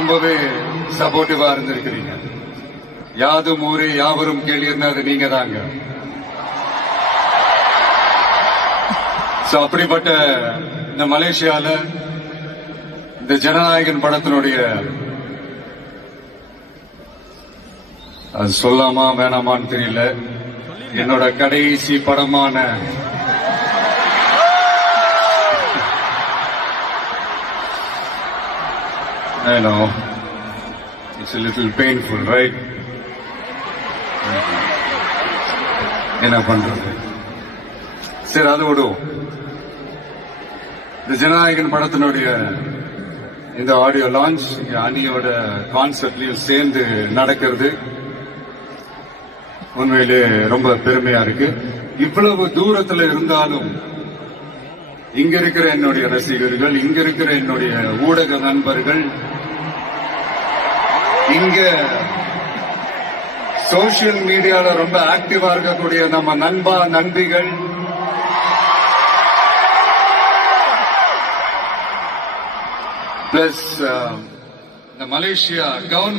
ரொம்பவே சப்போர்ட்டிவா இருந்திருக்கிறீங்க. யாதும் ஊரே யாவரும் கேள்வி அது நீங்க தாங்க. அப்படிப்பட்ட இந்த மலேசியால இந்த ஜனநாயகன் படத்தினுடைய அது சொல்லாமா வேணாமான்னு தெரியல, என்னோட கடைசி படமான I know it's a little painful, right? என்ன பண்றது, சரி அது விடுவோம். இந்த ஜனநாயகன் படத்தினுடைய இந்த ஆடியோ லான்ச் அணியோட கான்செப்ட்லயும் சேர்ந்து நடக்கிறது உண்மையிலே ரொம்ப பெருமையா இருக்கு. இவ்வளவு தூரத்துல இருந்தாலும் இங்க இருக்கிற என்னுடைய ரசிகர்கள், இங்க இருக்கிற என்னுடைய ஊடக நண்பர்கள், இங்க சோசியல் மீடியால ரொம்ப ஆக்டிவா இருக்கக்கூடிய நம்ம நண்பா நண்பிகள், பிளஸ் இந்த மலேசியா கவர்மெண்ட்